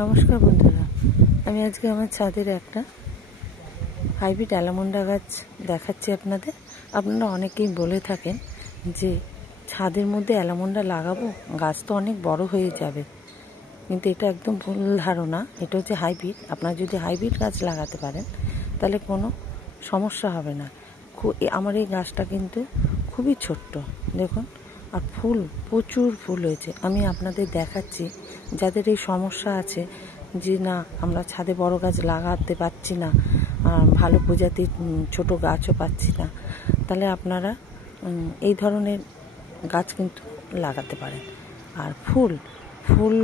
নমস্কার বন্ধুরা, আমি আজকে আমার ছাদের একটা হাইব্রিড অ্যালামন্ডা গাছ দেখাচ্ছি আপনাদের। আপনারা অনেকেই বলে থাকেন যে ছাদের মধ্যে অ্যালামন্ডা লাগাবো, গাছ তো অনেক বড় হয়ে যাবে, কিন্তু এটা একদম ভুল ধারণা। এটা হচ্ছে হাইব্রিড। আপনারা যদি হাইব্রিড গাছ লাগাতে পারেন তাহলে কোনো সমস্যা হবে না। আমার এই গাছটা কিন্তু খুবই ছোট্ট, দেখুন, আর ফুল, প্রচুর ফুল হয়েছে। আমি আপনাদের দেখাচ্ছি যাদের এই সমস্যা আছে যে না আমরা ছাদে বড় গাছ লাগাতে পারছি না, ভালো প্রজাতির ছোট গাছও পাচ্ছি না, তাহলে আপনারা এই ধরনের গাছ কিন্তু লাগাতে পারেন। আর ফুল ফুল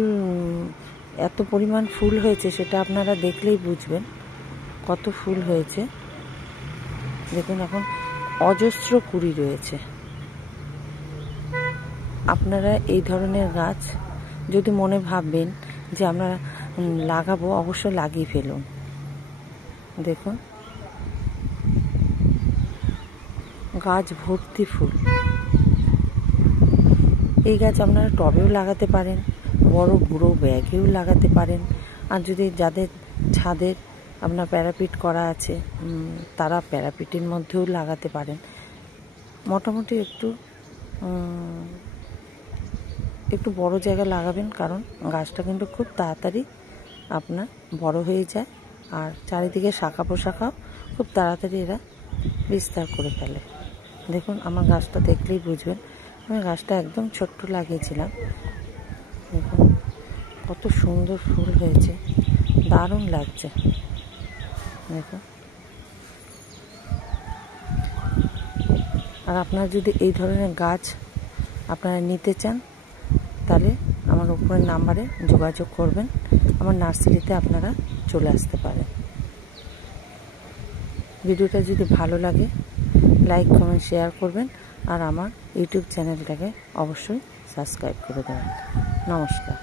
এত পরিমাণ ফুল হয়েছে, সেটা আপনারা দেখলেই বুঝবেন কত ফুল হয়েছে। দেখুন, এখন অজস্র কুড়ি রয়েছে। আপনারা এই ধরনের গাছ যদি মনে ভাববেন যে আমরা লাগাবো, অবশ্যই লাগিয়ে ফেলুন। দেখুন, গাছ ভর্তি ফুল। এই গাছ আপনারা টবেও লাগাতে পারেন, বড় গুঁড়ো ব্যাগেও লাগাতে পারেন। আর যদি যাদের ছাদের আপনার প্যারাপিট করা আছে, তারা প্যারাপিটের মধ্যেও লাগাতে পারেন। মোটামুটি একটু বড় জায়গা লাগাবেন, কারণ গাছটা কিন্তু খুব তাড়াতাড়ি আপনার বড় হয়ে যায়। আর চারিদিকে শাখা প্রশাখাও খুব তাড়াতাড়ি এরা বিস্তার করে ফেলে। দেখুন, আমার গাছটা দেখলেই বুঝবেন। আমি গাছটা একদম ছোট্ট লাগিয়েছিলাম। দেখুন কত সুন্দর ফুল হয়েছে, দারুণ লাগছে। দেখুন, আর আপনারা যদি এই ধরনের গাছ আপনারা নিতে চান তাহলে আমার উপরের নাম্বারে যোগাযোগ করবেন। আমার নার্সারিতে আপনারা চলে আসতে পারেন। ভিডিওটা যদি ভালো লাগে লাইক, কমেন্ট, শেয়ার করবেন। আর আমার ইউটিউব চ্যানেলটাকে অবশ্যই সাবস্ক্রাইব করে দেবেন। নমস্কার।